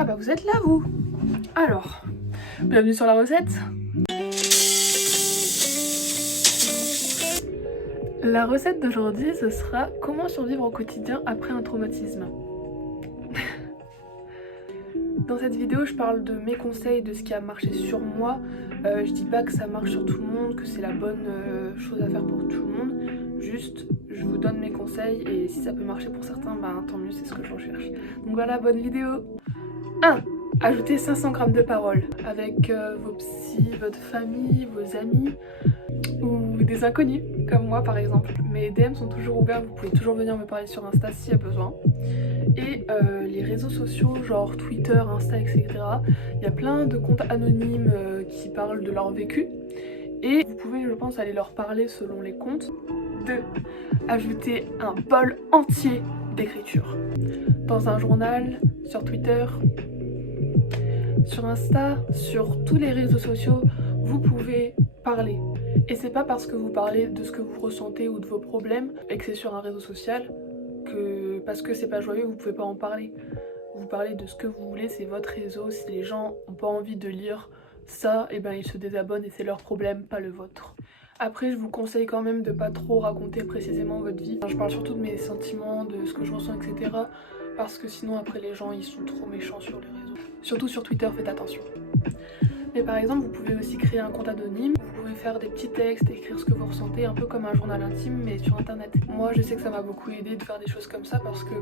Ah bah vous êtes là vous. Alors, bienvenue sur la recette. La recette d'aujourd'hui, ce sera comment survivre au quotidien après un traumatisme. Dans cette vidéo, je parle de mes conseils, de ce qui a marché sur moi. Je dis pas que ça marche sur tout le monde, que c'est la bonne chose à faire pour tout le monde. Juste, je vous donne mes conseils et si ça peut marcher pour certains, ben tant mieux, c'est ce que je recherche. Donc voilà, bonne vidéo. 1. Ajoutez 500 g de paroles avec vos psys, votre famille, vos amis ou des inconnus comme moi par exemple. Mes DM sont toujours ouverts, vous pouvez toujours venir me parler sur Insta s'il y a besoin. Et les réseaux sociaux genre Twitter, Insta, etc. Il y a plein de comptes anonymes qui parlent de leur vécu et vous pouvez, je pense, aller leur parler selon les comptes. 2. Ajouter un bol entier d'écriture dans un journal, sur Twitter, sur Insta, sur tous les réseaux sociaux. Vous pouvez parler et c'est pas parce que vous parlez de ce que vous ressentez ou de vos problèmes et que c'est sur un réseau social que parce que c'est pas joyeux vous pouvez pas en parler. Vous parlez de ce que vous voulez, c'est votre réseau. Si les gens ont pas envie de lire ça, et ben ils se désabonnent et c'est leur problème, pas le vôtre. Après, je vous conseille quand même de pas trop raconter précisément votre vie. Je parle surtout de mes sentiments, de ce que je ressens, etc. Parce que sinon après les gens ils sont trop méchants sur les réseaux. Surtout sur Twitter, faites attention. Mais par exemple, vous pouvez aussi créer un compte anonyme, vous pouvez faire des petits textes, écrire ce que vous ressentez, un peu comme un journal intime mais sur internet. Moi je sais que ça m'a beaucoup aidé de faire des choses comme ça parce que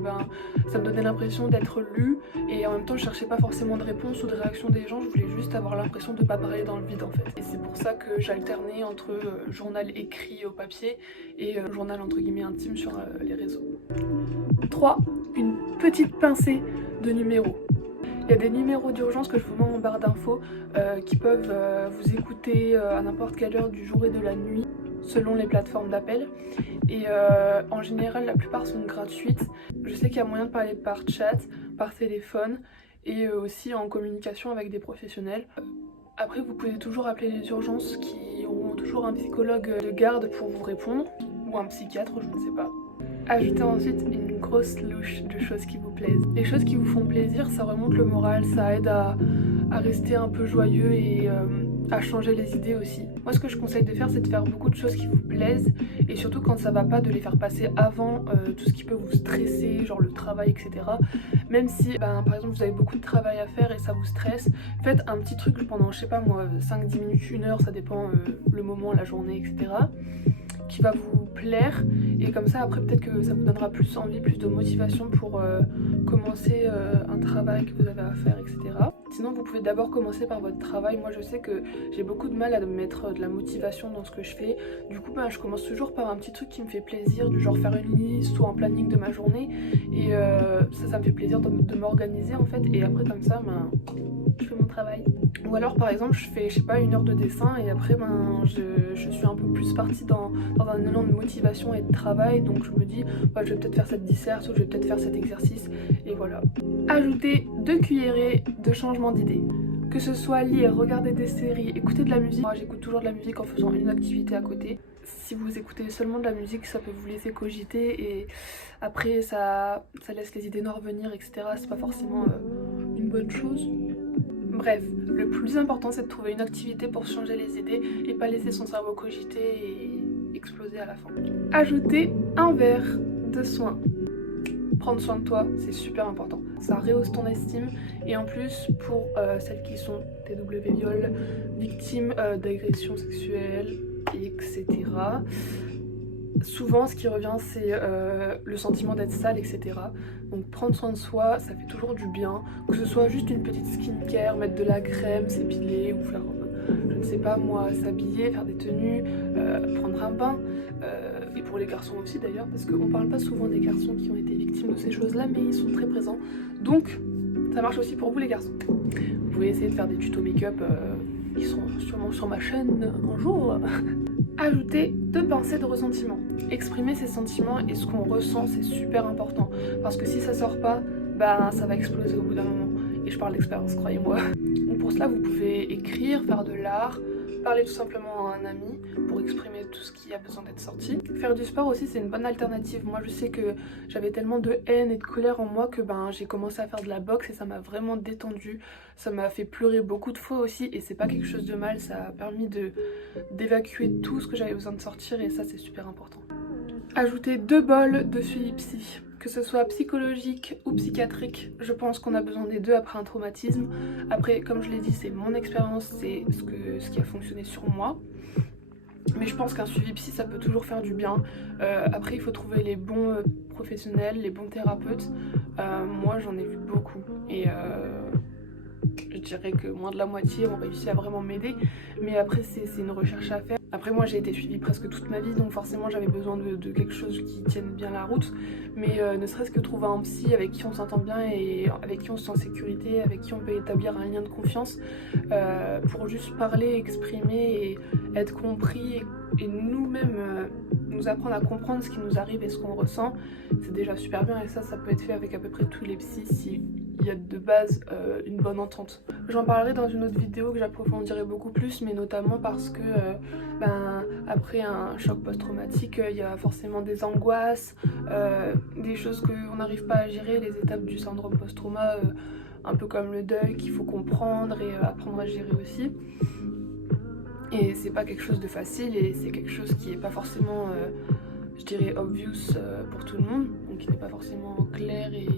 ça me donnait l'impression d'être lue et en même temps je cherchais pas forcément de réponse ou de réaction des gens, je voulais juste avoir l'impression de pas parler dans le vide en fait. Et c'est pour ça que j'alternais entre journal écrit au papier et journal entre guillemets intime sur les réseaux. 3. Une petite pincée de numéros. Il y a des numéros d'urgence que je vous mets en barre d'infos qui peuvent vous écouter à n'importe quelle heure du jour et de la nuit selon les plateformes d'appel. Et en général, la plupart sont gratuites. Je sais qu'il y a moyen de parler par chat, par téléphone et aussi en communication avec des professionnels. Après, vous pouvez toujours appeler les urgences qui auront toujours un psychologue de garde pour vous répondre ou un psychiatre, je ne sais pas. Ajoutez ensuite une grosse louche de choses qui vous plaisent. Les choses qui vous font plaisir, ça remonte le moral, ça aide à rester un peu joyeux et à changer les idées aussi. Moi ce que je conseille de faire, c'est de faire beaucoup de choses qui vous plaisent et surtout quand ça va pas, de les faire passer avant tout ce qui peut vous stresser, genre le travail, etc. Même si par exemple vous avez beaucoup de travail à faire et ça vous stresse, faites un petit truc pendant, je sais pas moi, 5-10 minutes, 1 heure, ça dépend le moment, la journée, etc. qui va vous plaire et comme ça après peut-être que ça vous donnera plus envie, plus de motivation pour commencer un travail que vous avez à faire, etc. Sinon vous pouvez d'abord commencer par votre travail. Moi je sais que j'ai beaucoup de mal à mettre de la motivation dans ce que je fais, du coup je commence toujours par un petit truc qui me fait plaisir, du genre faire une liste ou un planning de ma journée et ça me fait plaisir de m'organiser en fait et après comme ça je fais mon travail. Ou alors par exemple je fais, je sais pas, 1 heure de dessin et après je suis un peu plus partie dans un élan de motivation et de travail, donc je me dis je vais peut-être faire cette disserte ou je vais peut-être faire cet exercice et voilà. Ajoutez 2 cuillerées de changement d'idée. Que ce soit lire, regarder des séries, écouter de la musique. Moi j'écoute toujours de la musique en faisant une activité à côté. Si vous écoutez seulement de la musique, ça peut vous laisser cogiter et après ça laisse les idées noires venir, etc. C'est pas forcément une bonne chose. Bref, le plus important c'est de trouver une activité pour changer les idées et pas laisser son cerveau cogiter et exploser à la fin. Ajoutez un verre de soin. Prendre soin de toi, c'est super important. Ça rehausse ton estime et en plus pour celles qui sont TW viol, victimes d'agressions sexuelles, etc. Souvent ce qui revient c'est le sentiment d'être sale, etc. Donc prendre soin de soi, ça fait toujours du bien. Que ce soit juste une petite skincare, mettre de la crème, s'épiler ou faire, je ne sais pas moi, s'habiller, faire des tenues, prendre un bain. Et pour les garçons aussi d'ailleurs, parce qu'on parle pas souvent des garçons qui ont été victimes de ces choses-là, mais ils sont très présents. Donc ça marche aussi pour vous les garçons. Vous pouvez essayer de faire des tutos make-up qui sont sûrement sur ma chaîne un jour. Ajouter 2 pincées de ressentiment. Exprimer ses sentiments et ce qu'on ressent, c'est super important. Parce que si ça sort pas, ça va exploser au bout d'un moment. Et je parle d'expérience, croyez-moi. Donc pour cela, vous pouvez écrire, faire de l'art, parler tout simplement à un ami pour exprimer tout ce qui a besoin d'être sorti. Faire du sport aussi c'est une bonne alternative. Moi je sais que j'avais tellement de haine et de colère en moi que j'ai commencé à faire de la boxe et ça m'a vraiment détendue. Ça m'a fait pleurer beaucoup de fois aussi et c'est pas quelque chose de mal, ça a permis d'évacuer tout ce que j'avais besoin de sortir et ça c'est super important. Ajouter 2 bols de suivi psy. Que ce soit psychologique ou psychiatrique, je pense qu'on a besoin des deux après un traumatisme. Après, comme je l'ai dit, c'est mon expérience, c'est ce qui a fonctionné sur moi. Mais je pense qu'un suivi psy, ça peut toujours faire du bien. Après, il faut trouver les bons professionnels, les bons thérapeutes. Moi, j'en ai vu beaucoup. Et je dirais que moins de la moitié ont réussi à vraiment m'aider. Mais après, c'est une recherche à faire. Après moi j'ai été suivie presque toute ma vie donc forcément j'avais besoin de quelque chose qui tienne bien la route. Mais ne serait-ce que trouver un psy avec qui on s'entend bien et avec qui on se sent en sécurité, avec qui on peut établir un lien de confiance pour juste parler, exprimer et être compris et nous-mêmes nous apprendre à comprendre ce qui nous arrive et ce qu'on ressent, c'est déjà super bien et ça peut être fait avec à peu près tous les psys si il y a de base une bonne entente. J'en parlerai dans une autre vidéo que j'approfondirai beaucoup plus, mais notamment parce que après un choc post-traumatique, il y a forcément des angoisses, des choses qu'on n'arrive pas à gérer, les étapes du syndrome post-trauma, un peu comme le deuil qu'il faut comprendre et apprendre à gérer aussi. Et c'est pas quelque chose de facile et c'est quelque chose qui est pas forcément, je dirais, obvious pour tout le monde, donc qui n'est pas forcément clair et...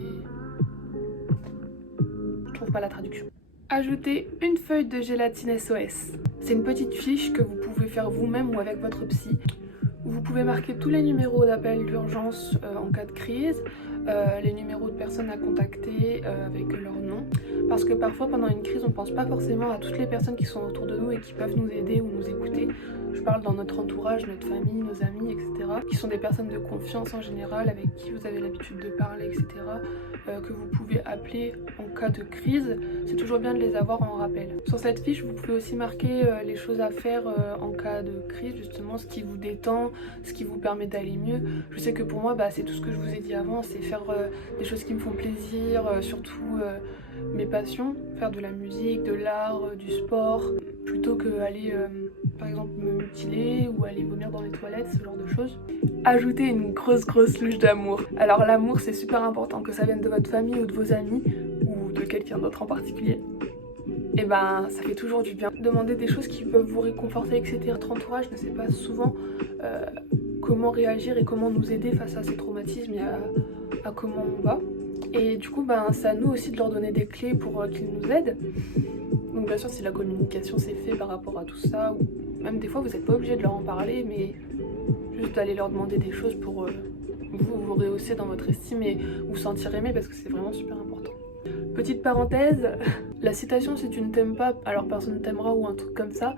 je trouve pas la traduction. Ajouter une feuille de gélatine SOS. C'est une petite fiche que vous pouvez faire vous-même ou avec votre psy. Vous pouvez marquer tous les numéros d'appel d'urgence en cas de crise, les numéros de personnes à contacter avec leur nom. Parce que parfois pendant une crise on pense pas forcément à toutes les personnes qui sont autour de nous et qui peuvent nous aider ou nous écouter. Je parle dans notre entourage, notre famille, nos amis, etc. Qui sont des personnes de confiance en général, avec qui vous avez l'habitude de parler, etc. Que vous pouvez appeler en cas de crise. C'est toujours bien de les avoir en rappel. Sur cette fiche, vous pouvez aussi marquer les choses à faire en cas de crise, justement, ce qui vous détend, ce qui vous permet d'aller mieux. Je sais que pour moi, c'est tout ce que je vous ai dit avant, c'est faire des choses qui me font plaisir, surtout mes passions, faire de la musique, de l'art, du sport, plutôt que aller par exemple me mutiler ou aller vomir dans les toilettes, ce genre de choses. Ajouter une grosse louche d'amour. Alors l'amour c'est super important, que ça vienne de votre famille ou de vos amis ou de quelqu'un d'autre en particulier. Et ça fait toujours du bien. Demander des choses qui peuvent vous réconforter, etc. Votre entourage ne sait pas souvent comment réagir et comment nous aider face à ces traumatismes et à comment on va. Et du coup c'est à nous aussi de leur donner des clés pour qu'ils nous aident. Donc bien sûr si la communication s'est faite par rapport à tout ça, ou même des fois vous n'êtes pas obligé de leur en parler, mais juste d'aller leur demander des choses pour vous rehausser dans votre estime et vous sentir aimé parce que c'est vraiment super important. Petite parenthèse, la citation si tu ne t'aimes pas, alors personne ne t'aimera ou un truc comme ça,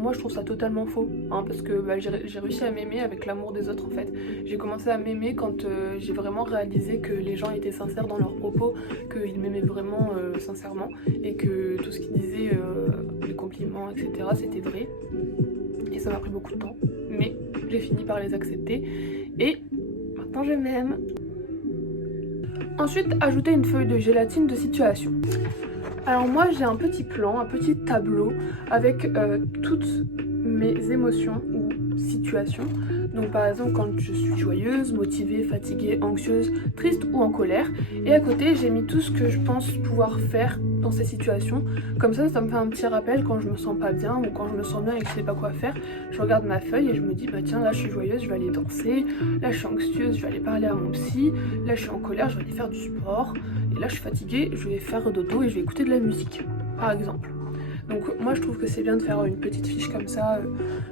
moi je trouve ça totalement faux, parce que j'ai réussi à m'aimer avec l'amour des autres en fait. J'ai commencé à m'aimer quand j'ai vraiment réalisé que les gens étaient sincères dans leurs propos, qu'ils m'aimaient vraiment sincèrement et que tout ce qu'ils disaient, les compliments etc, c'était vrai. Et ça m'a pris beaucoup de temps, mais j'ai fini par les accepter et maintenant je m'aime. Ensuite, ajouter une feuille de gélatine de situation. Alors moi j'ai un petit plan, un petit tableau avec toutes mes émotions ou situations. Donc par exemple quand je suis joyeuse, motivée, fatiguée, anxieuse, triste ou en colère. Et à côté j'ai mis tout ce que je pense pouvoir faire dans ces situations. Comme ça me fait un petit rappel quand je me sens pas bien ou quand je me sens bien et que je sais pas quoi faire. Je regarde ma feuille et je me dis tiens là je suis joyeuse, je vais aller danser. Là je suis anxieuse, je vais aller parler à mon psy. Là je suis en colère, je vais aller faire du sport. Et là je suis fatiguée, je vais faire dodo et je vais écouter de la musique par exemple. Donc moi je trouve que c'est bien de faire une petite fiche comme ça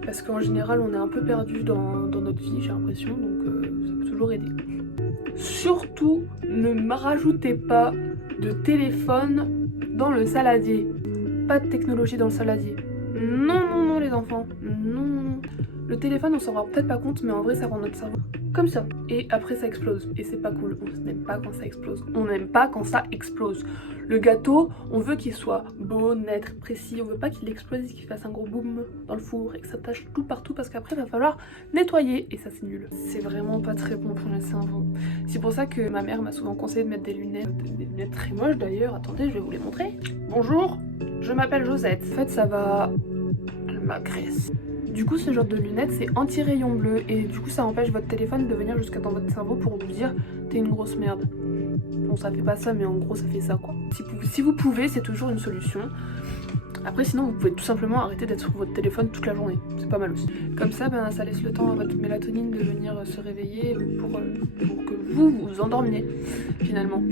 parce qu'en général on est un peu perdu dans notre vie, j'ai l'impression, donc ça peut toujours aider. Surtout ne me rajoutez pas de téléphone dans le saladier. Pas de technologie dans le saladier. Non les enfants, non. Le téléphone on s'en rend peut-être pas compte mais en vrai ça rend notre cerveau comme ça et après ça explose et c'est pas cool, on n'aime pas quand ça explose, on n'aime pas quand ça explose. Le gâteau on veut qu'il soit beau, net, précis, on veut pas qu'il explose et qu'il fasse un gros boom dans le four et que ça tâche tout partout parce qu'après il va falloir nettoyer et ça c'est nul. C'est vraiment pas très bon pour le cerveau. C'est pour ça que ma mère m'a souvent conseillé de mettre des lunettes très moches d'ailleurs, attendez je vais vous les montrer. Bonjour, je m'appelle Josette. En fait ça va ma graisse. Du coup ce genre de lunettes c'est anti-rayon bleu et du coup ça empêche votre téléphone de venir jusqu'à dans votre cerveau pour vous dire t'es une grosse merde. Bon ça fait pas ça mais en gros ça fait ça quoi. Si vous pouvez c'est toujours une solution. Après sinon vous pouvez tout simplement arrêter d'être sur votre téléphone toute la journée, c'est pas mal aussi. Comme ça ça laisse le temps à votre mélatonine de venir se réveiller pour que vous vous endormiez finalement.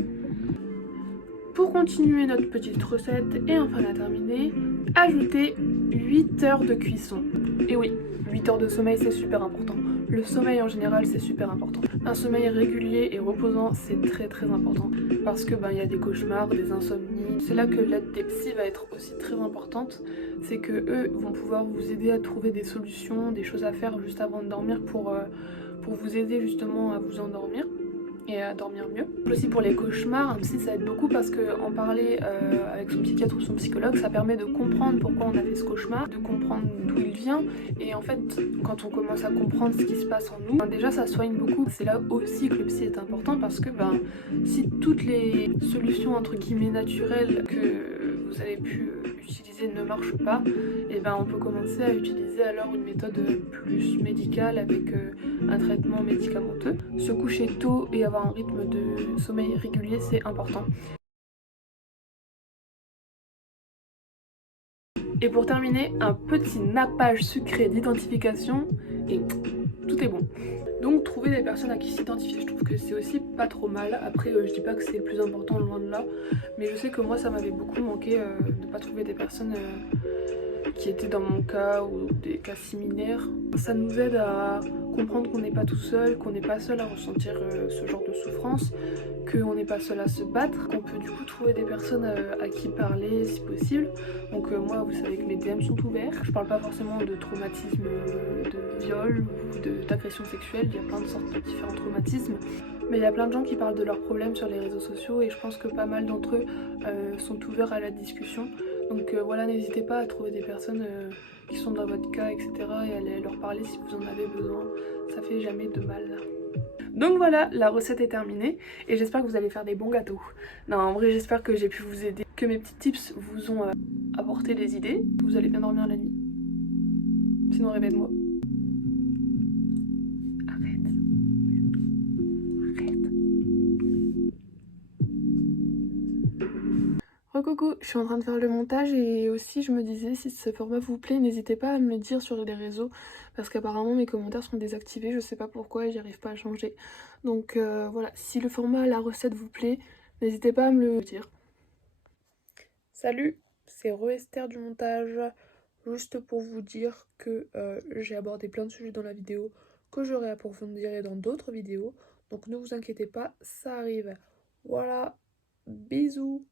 Pour continuer notre petite recette et enfin la terminer, ajoutez 8 heures de cuisson. Et oui, 8 heures de sommeil c'est super important. Le sommeil en général c'est super important. Un sommeil régulier et reposant c'est très important. Parce que y a des cauchemars, des insomnies. C'est là que l'aide des psys va être aussi très importante. C'est que eux vont pouvoir vous aider à trouver des solutions, des choses à faire juste avant de dormir pour vous aider justement à vous endormir et à dormir mieux. Aussi pour les cauchemars, un psy ça aide beaucoup parce que en parler avec son psychiatre ou son psychologue ça permet de comprendre pourquoi on a fait ce cauchemar, de comprendre d'où il vient et en fait quand on commence à comprendre ce qui se passe en nous, déjà ça soigne beaucoup. C'est là aussi que le psy est important parce que si toutes les solutions entre guillemets naturelles que vous avez pu utiliser ne marchent pas, et on peut commencer à utiliser alors une méthode plus médicale avec un traitement médicamenteux. Se coucher tôt et avoir un rythme de sommeil régulier c'est important. Et pour terminer, un petit nappage sucré d'identification et tout est bon. Donc trouver des personnes à qui s'identifier, je trouve que c'est aussi pas trop mal. Après je dis pas que c'est le plus important loin de là, mais je sais que moi ça m'avait beaucoup manqué de pas trouver des personnes qui étaient dans mon cas ou des cas similaires. Ça nous aide à comprendre qu'on n'est pas tout seul, qu'on n'est pas seul à ressentir ce genre de souffrance, qu'on n'est pas seul à se battre, qu'on peut du coup trouver des personnes à qui parler si possible. Donc moi vous savez que mes DM sont ouverts. Je parle pas forcément de traumatisme de viol ou d'agression sexuelle, il y a plein de sortes de différents traumatismes. Mais il y a plein de gens qui parlent de leurs problèmes sur les réseaux sociaux et je pense que pas mal d'entre eux sont ouverts à la discussion. Donc voilà, n'hésitez pas à trouver des personnes qui sont dans votre cas, etc. et à leur parler si vous en avez besoin. Ça fait jamais de mal. Donc voilà, la recette est terminée et j'espère que vous allez faire des bons gâteaux. Non, en vrai, j'espère que j'ai pu vous aider, que mes petits tips vous ont apporté des idées, que vous allez bien dormir la nuit. Sinon, réveille-moi. Recoucou, je suis en train de faire le montage et aussi je me disais si ce format vous plaît, n'hésitez pas à me le dire sur les réseaux parce qu'apparemment mes commentaires sont désactivés, je sais pas pourquoi et j'y arrive pas à changer. Donc voilà, si le format, la recette vous plaît, n'hésitez pas à me le dire. Salut, c'est Esther du montage, juste pour vous dire que j'ai abordé plein de sujets dans la vidéo que j'aurai approfondir dans d'autres vidéos, donc ne vous inquiétez pas, ça arrive. Voilà, bisous.